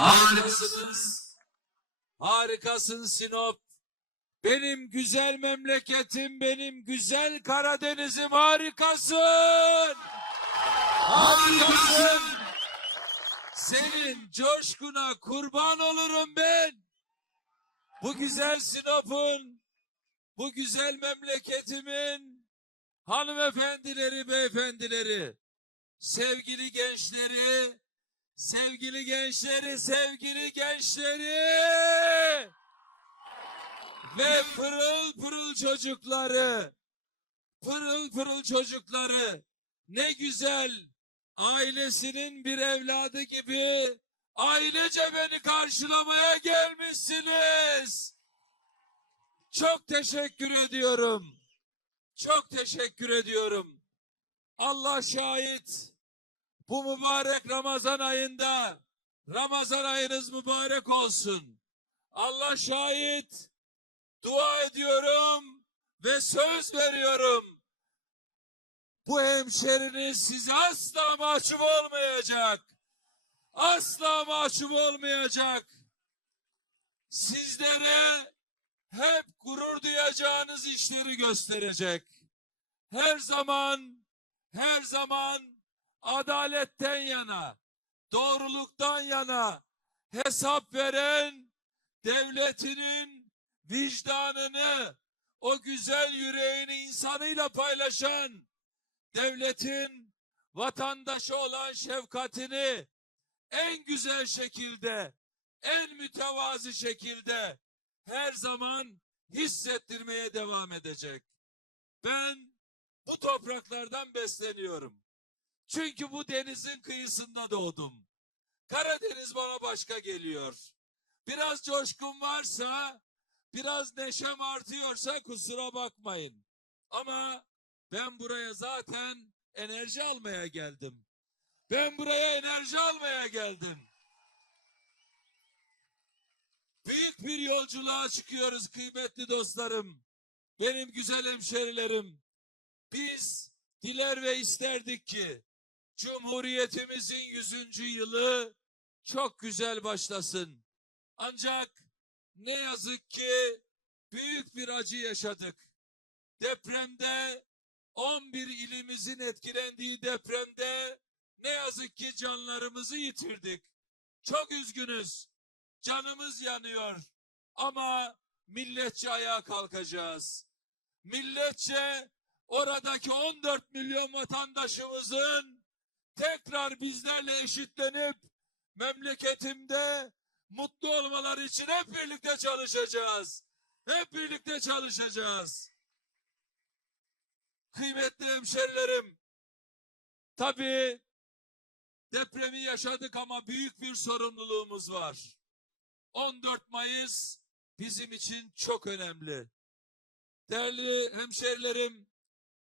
Harikasınız. Harikasın Sinop. Benim güzel memleketim, benim güzel Karadeniz'im harikasın. Harikasın. Senin coşkuna kurban olurum ben. Bu güzel Sinop'un, bu güzel memleketimin hanımefendileri, beyefendileri, sevgili gençleri, sevgili gençleri, sevgili gençleri ve pırıl pırıl çocukları, pırıl pırıl çocukları ne güzel ailesinin bir evladı gibi ailece beni karşılamaya gelmişsiniz. Çok teşekkür ediyorum. Çok teşekkür ediyorum. Allah şahit. Bu mübarek Ramazan ayında Ramazan ayınız mübarek olsun. Allah şahit. Dua ediyorum ve söz veriyorum. Bu hemşeriniz size asla mahcup olmayacak. Asla mahcup olmayacak. Sizlere hep gurur duyacağınız işleri gösterecek. Her zaman, her zaman adaletten yana, doğruluktan yana hesap veren devletinin vicdanını, o güzel yüreğini insanıyla paylaşan devletin vatandaşı olan şefkatini en güzel şekilde, en mütevazi şekilde her zaman hissettirmeye devam edecek. Ben bu topraklardan besleniyorum. Çünkü bu denizin kıyısında doğdum. Karadeniz bana başka geliyor. Biraz coşkun varsa, biraz neşem artıyorsa kusura bakmayın. Ama ben buraya zaten enerji almaya geldim. Ben buraya enerji almaya geldim. Büyük bir yolculuğa çıkıyoruz kıymetli dostlarım. Benim güzel hemşerilerim. Biz diler ve isterdik ki Cumhuriyetimizin 100. yılı çok güzel başlasın. Ancak ne yazık ki büyük bir acı yaşadık. Depremde 11 ilimizin etkilendiği depremde ne yazık ki canlarımızı yitirdik. Çok üzgünüz. Canımız yanıyor. Ama milletçe ayağa kalkacağız. Milletçe oradaki 14 milyon vatandaşımızın tekrar bizlerle eşitlenip memleketimde mutlu olmaları için hep birlikte çalışacağız. Hep birlikte çalışacağız. Kıymetli hemşerilerim, tabii depremi yaşadık ama büyük bir sorumluluğumuz var. 14 Mayıs bizim için çok önemli. Değerli hemşerilerim,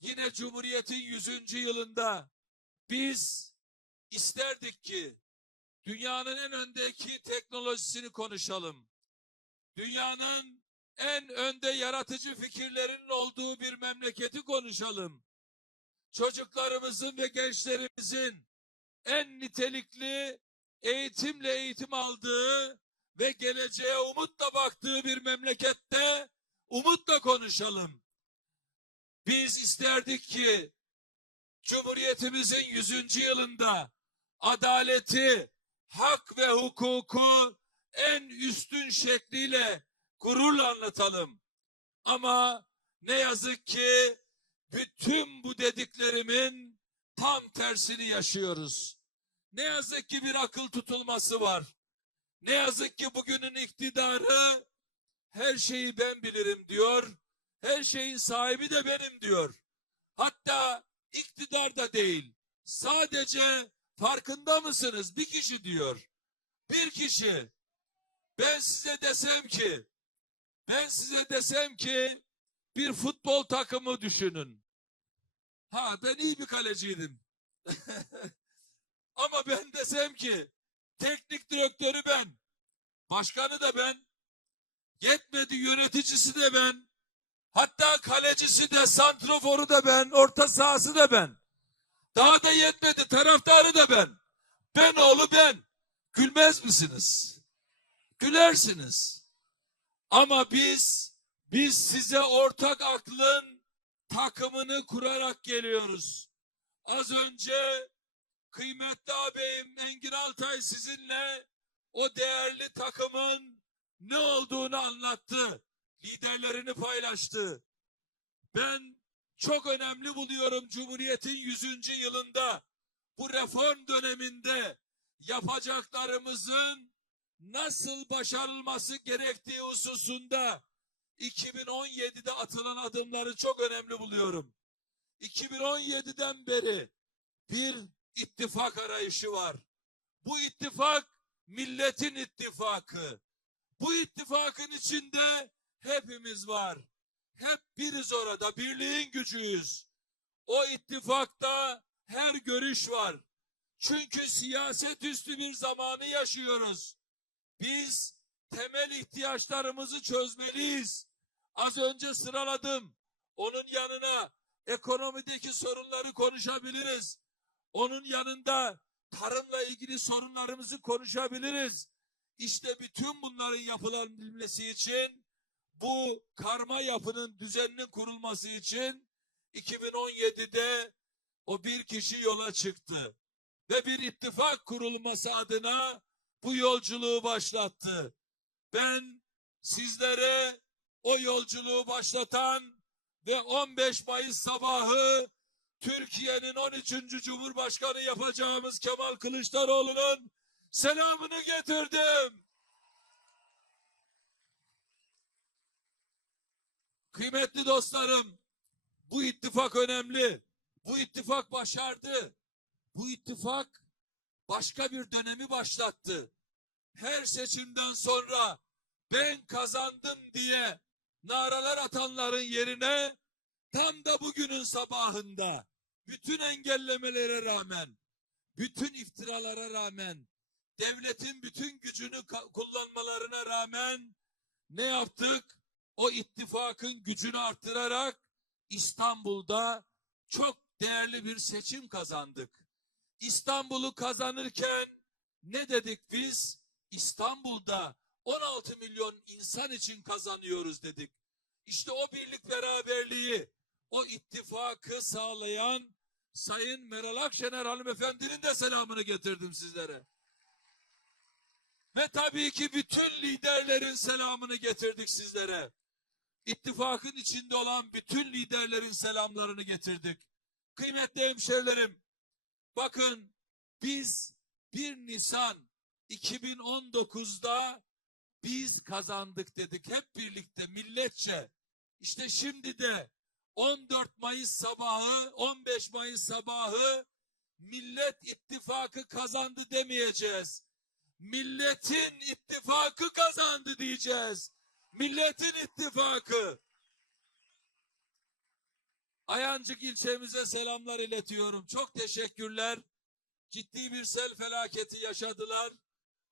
yine Cumhuriyet'in 100. yılında biz isterdik ki dünyanın en öndeki teknolojisini konuşalım. Dünyanın en önde yaratıcı fikirlerinin olduğu bir memleketi konuşalım. Çocuklarımızın ve gençlerimizin en nitelikli eğitimle eğitim aldığı ve geleceğe umutla baktığı bir memlekette umutla konuşalım. Biz isterdik ki Cumhuriyetimizin 100. yılında adaleti, hak ve hukuku en üstün şekliyle gururla anlatalım. Ama ne yazık ki bütün bu dediklerimin tam tersini yaşıyoruz. Ne yazık ki bir akıl tutulması var. Ne yazık ki bugünün iktidarı her şeyi ben bilirim diyor. Her şeyin sahibi de benim diyor. Hatta iktidar da değil. Sadece farkında mısınız? Bir kişi diyor. Bir kişi. Ben size desem ki ben size desem ki bir futbol takımı düşünün. Ha ben iyi bir kaleciydim. Ama ben desem ki teknik direktörü ben, başkanı da ben, yetmedi yöneticisi de ben, hatta kalecisi de, santroforu da ben, orta sahası da ben. Daha da yetmedi taraftarı da ben. Ben oğlu ben. Gülmez misiniz? Gülersiniz. Ama biz biz size ortak aklın takımını kurarak geliyoruz. Az önce kıymetli ağabeyim Engin Altay sizinle o değerli takımın ne olduğunu anlattı. Liderlerini paylaştı. Ben çok önemli buluyorum Cumhuriyet'in 100. yılında bu reform döneminde yapacaklarımızın nasıl başarılması gerektiği hususunda 2017'de atılan adımları çok önemli buluyorum. 2017'den beri bir ittifak arayışı var. Bu ittifak milletin ittifakı. Bu ittifakın içinde hepimiz var. Hep biriz orada. Birliğin gücüyüz. O ittifakta her görüş var. Çünkü siyaset üstü bir zamanı yaşıyoruz. Biz temel ihtiyaçlarımızı çözmeliyiz. Az önce sıraladım. Onun yanına ekonomideki sorunları konuşabiliriz. Onun yanında tarımla ilgili sorunlarımızı konuşabiliriz. İşte bütün bunların yapılabilmesi için bu karma yapının düzeninin kurulması için 2017'de o bir kişi yola çıktı ve bir ittifak kurulması adına bu yolculuğu başlattı. Ben sizlere o yolculuğu başlatan ve 15 Mayıs sabahı Türkiye'nin 13. Cumhurbaşkanı yapacağımız Kemal Kılıçdaroğlu'nun selamını getirdim. Kıymetli dostlarım, bu ittifak önemli. Bu ittifak başardı. Bu ittifak başka bir dönemi başlattı. Her seçimden sonra ben kazandım diye naralar atanların yerine tam da bugünün sabahında bütün engellemelere rağmen, bütün iftiralara rağmen, devletin bütün gücünü kullanmalarına rağmen ne yaptık? O ittifakın gücünü arttırarak İstanbul'da çok değerli bir seçim kazandık. İstanbul'u kazanırken ne dedik biz? İstanbul'da 16 milyon insan için kazanıyoruz dedik. İşte o birlik beraberliği, o ittifakı sağlayan Sayın Meral Akşener hanımefendinin de selamını getirdim sizlere. Ve tabii ki bütün liderlerin selamını getirdik sizlere. İttifakın içinde olan bütün liderlerin selamlarını getirdik. Kıymetli hemşerilerim, bakın biz 1 Nisan 2019'da biz kazandık dedik hep birlikte milletçe. İşte şimdi de 14 Mayıs sabahı, 15 Mayıs sabahı Millet İttifakı kazandı demeyeceğiz. Milletin ittifakı kazandı diyeceğiz. Milletin ittifakı. Ayancık ilçemize selamlar iletiyorum. Çok teşekkürler. Ciddi bir sel felaketi yaşadılar.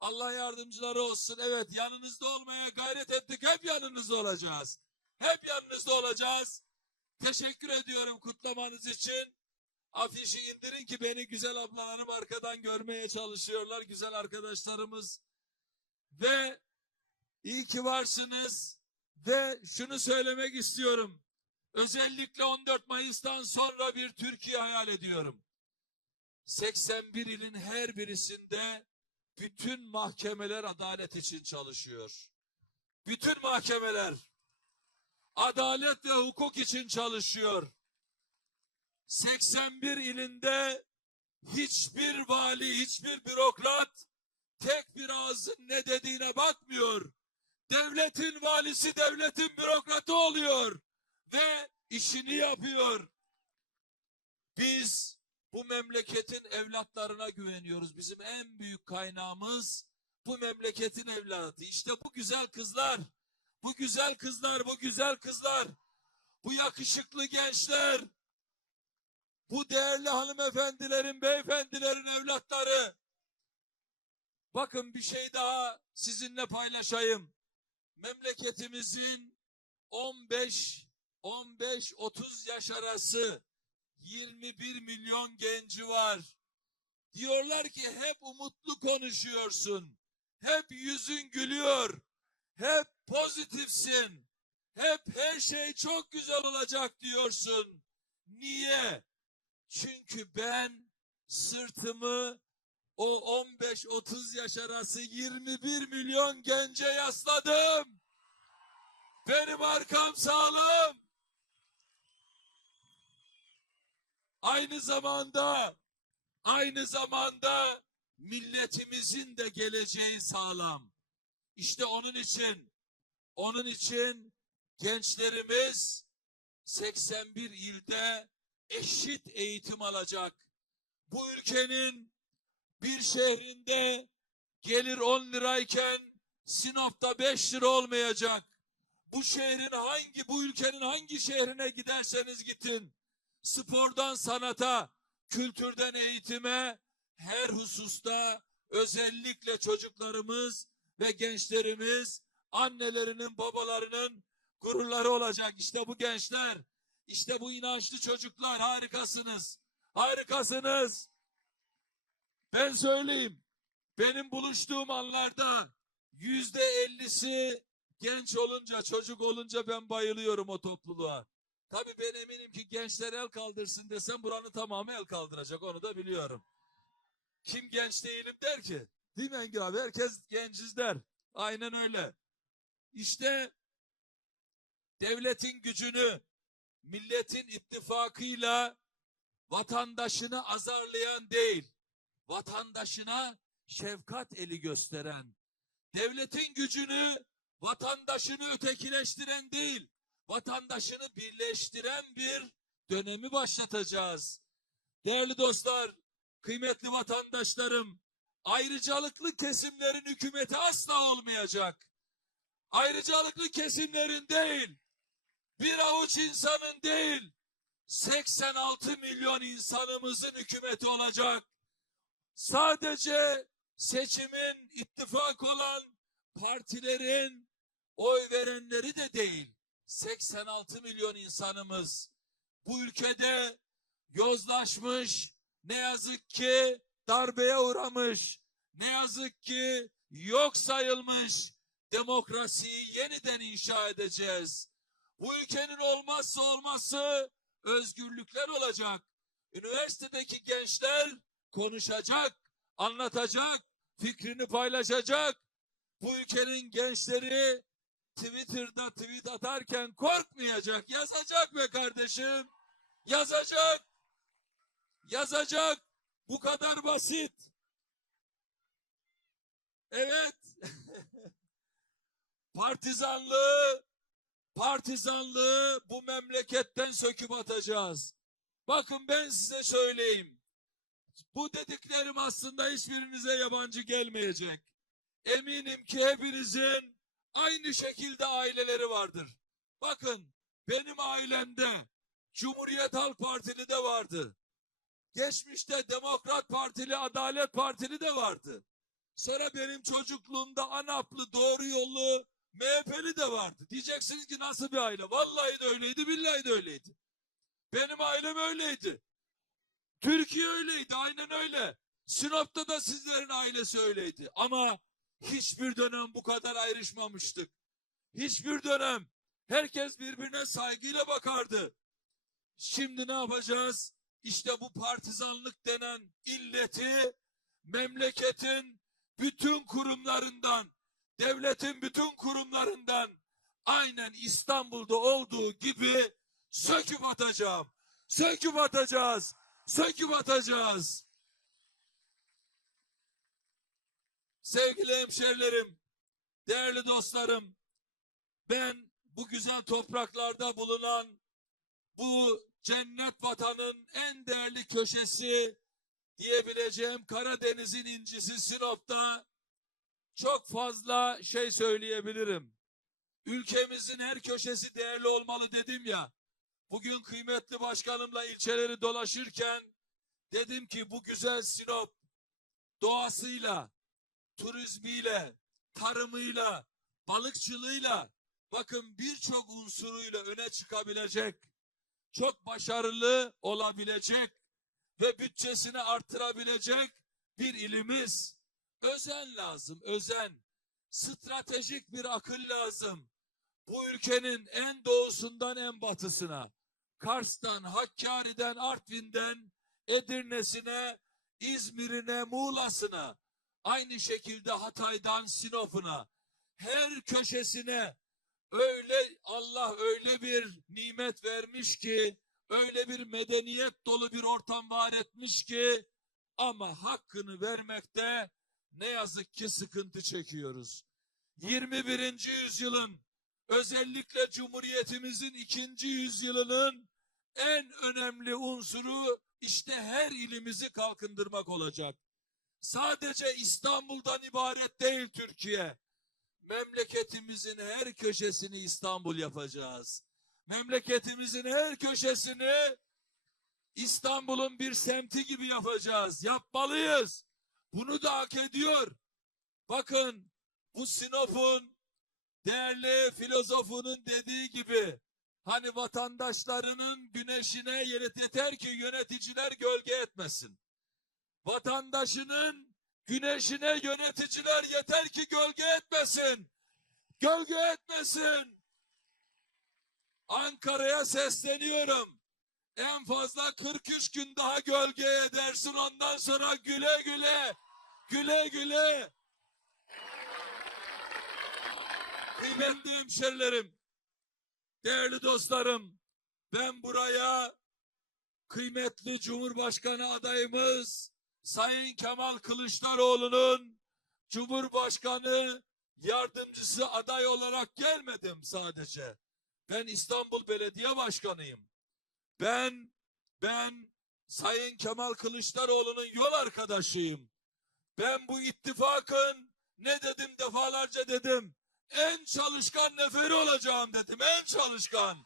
Allah yardımcıları olsun. Evet yanınızda olmaya gayret ettik. Hep yanınızda olacağız. Hep yanınızda olacağız. Teşekkür ediyorum kutlamanız için. Afişi indirin ki beni güzel ablalarım arkadan görmeye çalışıyorlar. Güzel arkadaşlarımız. Ve iyi ki varsınız. Ve şunu söylemek istiyorum. Özellikle 14 Mayıs'tan sonra bir Türkiye hayal ediyorum. 81 ilin her birisinde bütün mahkemeler adalet için çalışıyor. Bütün mahkemeler adalet ve hukuk için çalışıyor. 81 ilinde hiçbir vali, hiçbir bürokrat tek bir ağzın ne dediğine bakmıyor. Devletin valisi devletin bürokratı oluyor ve işini yapıyor. Biz bu memleketin evlatlarına güveniyoruz. Bizim en büyük kaynağımız bu memleketin evladı. İşte bu güzel kızlar, bu güzel kızlar, bu güzel kızlar, bu yakışıklı gençler, bu değerli hanımefendilerin, beyefendilerin evlatları. Bakın bir şey daha sizinle paylaşayım. Memleketimizin 15 15-30 yaş arası 21 milyon genci var. Diyorlar ki hep umutlu konuşuyorsun. Hep yüzün gülüyor. Hep pozitifsin. Hep her şey çok güzel olacak diyorsun. Niye? Çünkü ben sırtımı o 15-30 yaş arası 21 milyon gence yasladım. Benim arkam sağlam. Aynı zamanda aynı zamanda milletimizin de geleceği sağlam. İşte onun için onun için gençlerimiz 81 ilde eşit eğitim alacak. Bu ülkenin bir şehrinde gelir 10 lirayken Sinop'ta 5 lira olmayacak. Bu şehrin hangi, bu ülkenin hangi şehrine giderseniz gidin. Spordan sanata, kültürden eğitime her hususta özellikle çocuklarımız ve gençlerimiz annelerinin babalarının gururları olacak. İşte bu gençler, işte bu inançlı çocuklar harikasınız. Harikasınız. Ben söyleyeyim. Benim buluştuğum anlarda yüzde ellisi genç olunca, çocuk olunca ben bayılıyorum o topluluğa. Tabii ben eminim ki gençler el kaldırsın desem buranın tamamı el kaldıracak onu da biliyorum. Kim genç değilim der ki? Değil mi Engin abi? Herkes genciz der. Aynen öyle. İşte devletin gücünü milletin ittifakıyla vatandaşını azarlayan değil, vatandaşına şefkat eli gösteren, devletin gücünü vatandaşını ötekileştiren değil, vatandaşını birleştiren bir dönemi başlatacağız. Değerli dostlar, kıymetli vatandaşlarım, ayrıcalıklı kesimlerin hükümeti asla olmayacak. Ayrıcalıklı kesimlerin değil, bir avuç insanın değil, 86 milyon insanımızın hükümeti olacak. Sadece seçimin ittifak olan partilerin oy verenleri de değil. 86 milyon insanımız bu ülkede yozlaşmış, ne yazık ki darbeye uğramış, ne yazık ki yok sayılmış demokrasiyi yeniden inşa edeceğiz. Bu ülkenin olmazsa olması özgürlükler olacak. Üniversitedeki gençler konuşacak, anlatacak, fikrini paylaşacak. Bu ülkenin gençleri Twitter'da tweet atarken korkmayacak, yazacak be kardeşim. Yazacak. Yazacak. Bu kadar basit. Evet. Partizanlığı partizanlığı bu memleketten söküp atacağız. Bakın ben size söyleyeyim. Bu dediklerim aslında hiçbirinize yabancı gelmeyecek. Eminim ki hepinizin aynı şekilde aileleri vardır. Bakın benim ailemde Cumhuriyet Halk Partili de vardı. Geçmişte Demokrat Partili, Adalet Partili de vardı. Sonra benim çocukluğumda ANAP'lı, doğru yollu, MHP'li de vardı. Diyeceksiniz ki nasıl bir aile? Vallahi de öyleydi, billahi de öyleydi. Benim ailem öyleydi. Türkiye öyleydi, aynen öyle. Sinop'ta da sizlerin ailesi öyleydi. Ama hiçbir dönem bu kadar ayrışmamıştık. Hiçbir dönem herkes birbirine saygıyla bakardı. Şimdi ne yapacağız? İşte bu partizanlık denen illeti memleketin bütün kurumlarından, devletin bütün kurumlarından aynen İstanbul'da olduğu gibi söküp atacağım. Söküp atacağız. Söküp atacağız. Sevgili hemşerilerim, değerli dostlarım, ben bu güzel topraklarda bulunan bu cennet vatanın en değerli köşesi diyebileceğim Karadeniz'in incisi Sinop'ta çok fazla şey söyleyebilirim. Ülkemizin her köşesi değerli olmalı dedim ya. Bugün kıymetli başkanımla ilçeleri dolaşırken dedim ki bu güzel Sinop doğasıyla, turizmiyle, tarımıyla, balıkçılığıyla bakın birçok unsuruyla öne çıkabilecek, çok başarılı olabilecek ve bütçesini arttırabilecek bir ilimiz. Özen lazım, özen. Stratejik bir akıl lazım. Bu ülkenin en doğusundan en batısına, Kars'tan, Hakkari'den, Artvin'den, Edirne'sine, İzmir'ine, Muğla'sına, aynı şekilde Hatay'dan Sinop'una, her köşesine öyle Allah öyle bir nimet vermiş ki, öyle bir medeniyet dolu bir ortam var etmiş ki, ama hakkını vermekte ne yazık ki sıkıntı çekiyoruz. 21. yüzyılın özellikle Cumhuriyetimizin ikinci yüzyılının en önemli unsuru işte her ilimizi kalkındırmak olacak. Sadece İstanbul'dan ibaret değil Türkiye. Memleketimizin her köşesini İstanbul yapacağız. Memleketimizin her köşesini İstanbul'un bir semti gibi yapacağız. Yapmalıyız. Bunu da hak ediyor. Bakın bu Sinop'un değerli filozofunun dediği gibi hani vatandaşlarının güneşine yeter ki yöneticiler gölge etmesin. Vatandaşının güneşine yöneticiler yeter ki gölge etmesin. Gölge etmesin. Ankara'ya sesleniyorum. En fazla 43 gün daha gölge edersin ondan sonra güle güle. Güle güle. Kıymetli hemşerilerim, değerli dostlarım, ben buraya kıymetli Cumhurbaşkanı adayımız Sayın Kemal Kılıçdaroğlu'nun Cumhurbaşkanı yardımcısı aday olarak gelmedim sadece. Ben İstanbul Belediye Başkanıyım. Ben, ben Sayın Kemal Kılıçdaroğlu'nun yol arkadaşıyım. Ben bu ittifakın ne dedim defalarca dedim en çalışkan neferi olacağım dedim. En çalışkan.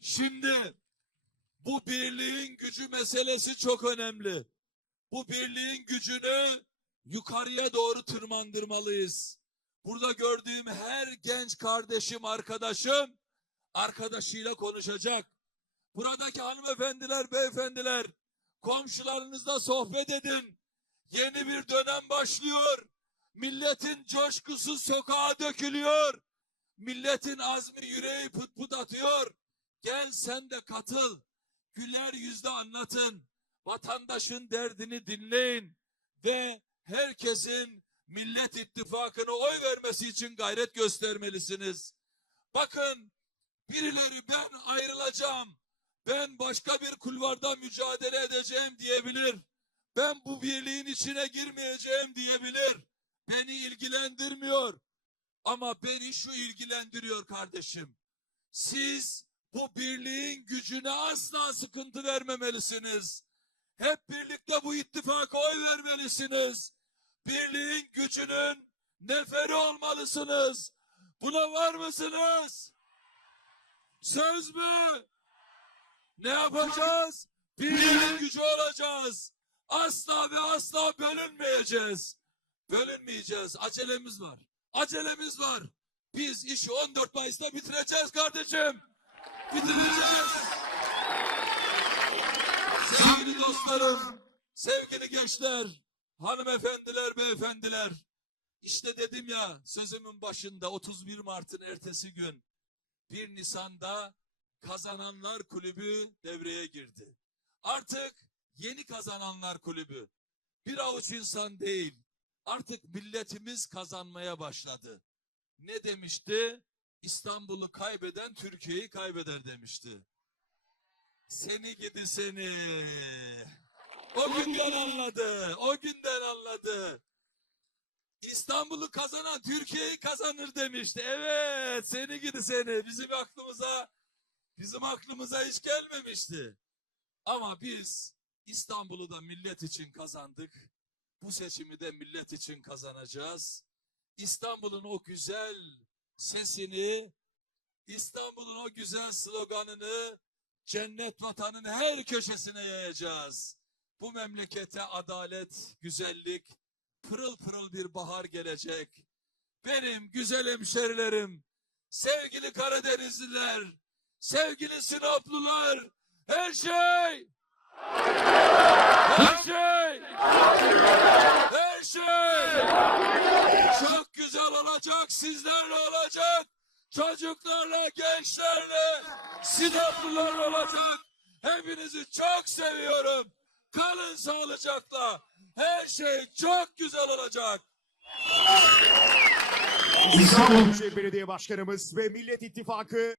Şimdi bu birliğin gücü meselesi çok önemli. Bu birliğin gücünü yukarıya doğru tırmandırmalıyız. Burada gördüğüm her genç kardeşim, arkadaşım arkadaşıyla konuşacak. Buradaki hanımefendiler, beyefendiler komşularınızla sohbet edin. Yeni bir dönem başlıyor. Milletin coşkusu sokağa dökülüyor. Milletin azmi yüreği pıt pıt atıyor. Gel sen de katıl. Güler yüzle anlatın. Vatandaşın derdini dinleyin. Ve herkesin Millet İttifakı'na oy vermesi için gayret göstermelisiniz. Bakın birileri ben ayrılacağım. Ben başka bir kulvarda mücadele edeceğim diyebilir. Ben bu birliğin içine girmeyeceğim diyebilir beni ilgilendirmiyor. Ama beni şu ilgilendiriyor kardeşim. Siz bu birliğin gücüne asla sıkıntı vermemelisiniz. Hep birlikte bu ittifaka oy vermelisiniz. Birliğin gücünün neferi olmalısınız. Buna var mısınız? Söz mü? Ne yapacağız? Birliğin gücü olacağız. Asla ve asla bölünmeyeceğiz bölünmeyeceğiz. Acelemiz var. Acelemiz var. Biz işi 14 Mayıs'ta bitireceğiz kardeşim. Bitireceğiz. Sevgili dostlarım, sevgili gençler, hanımefendiler, beyefendiler. İşte dedim ya sözümün başında 31 Mart'ın ertesi gün 1 Nisan'da Kazananlar Kulübü devreye girdi. Artık yeni Kazananlar Kulübü bir avuç insan değil, artık milletimiz kazanmaya başladı. Ne demişti? İstanbul'u kaybeden Türkiye'yi kaybeder demişti. Seni gidi seni. O günden anladı. O günden anladı. İstanbul'u kazanan Türkiye'yi kazanır demişti. Evet, seni gidi seni. Bizim aklımıza bizim aklımıza hiç gelmemişti. Ama biz İstanbul'u da millet için kazandık. Bu seçimi de millet için kazanacağız. İstanbul'un o güzel sesini, İstanbul'un o güzel sloganını cennet vatanın her köşesine yayacağız. Bu memlekete adalet, güzellik, pırıl pırıl bir bahar gelecek. Benim güzel hemşerilerim, sevgili Karadenizliler, sevgili Sinoplular, Her şey. Her şey. Her şey. Çok güzel olacak. Sizlerle olacak. Çocuklarla, gençlerle, Sinoplular olacak. Hepinizi çok seviyorum. Kalın sağlıcakla. Her şey çok güzel olacak. İstanbul Büyükşehir Belediye Başkanımız ve Millet İttifakı